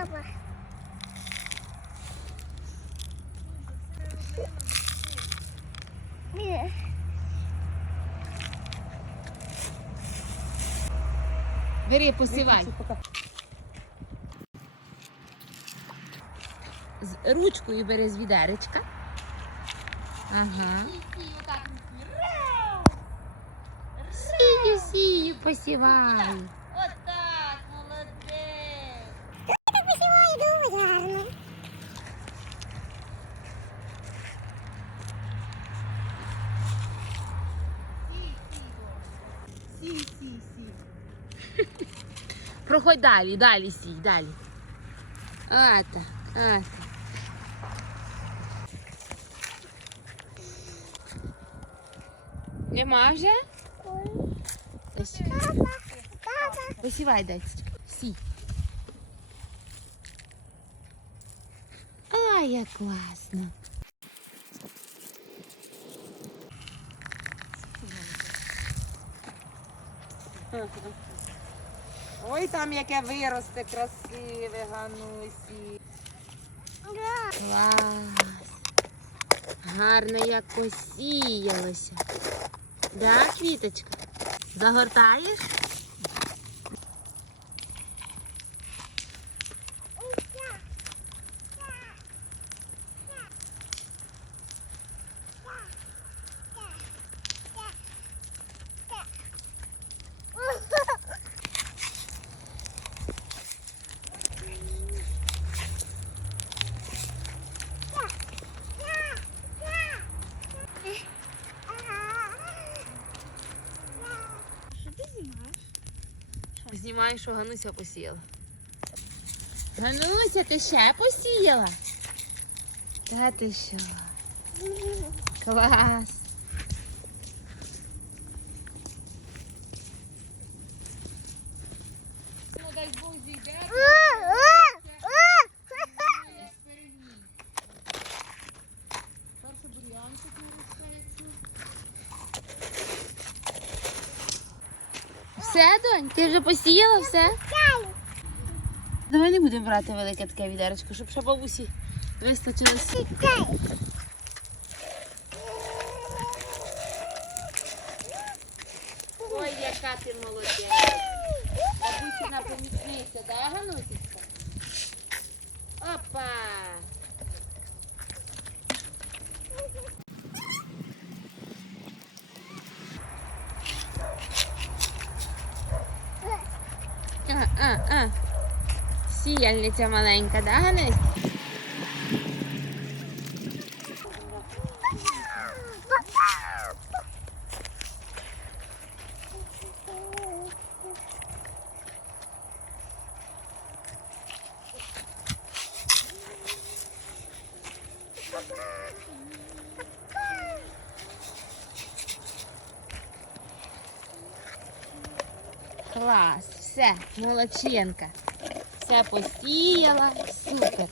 мама. Бери, посівай. З ручкою бери з відеречка. Ага. Сію, сію, посівай. Сі, сі, сі. Проходь далі, далі сій, далі. А так, а так. Нема вже? Ось. Папа, Посівай, десь. Сій. А, як класно. Ой, там яке виросте красиве, Ганусі. Клас. Гарно як посіялося. Да, квіточка? Загортаєш? Знімаю, що Гануся посіяла. Гануся, ти ще посіяла? Та ти що? Клас. Ну, дай Бог зійде. Все, донь? Ти вже посіяла все? Давай не будемо брати велике таке відеречко, щоб ще бабусі вистачило. сі- Ой, яка ти молодець. Бабусіна помічниця, да, Ганусічка? А, а. Сіяльниця маленька, да, Ганусь? Клас, все, молоченка, Все посіяла, супер.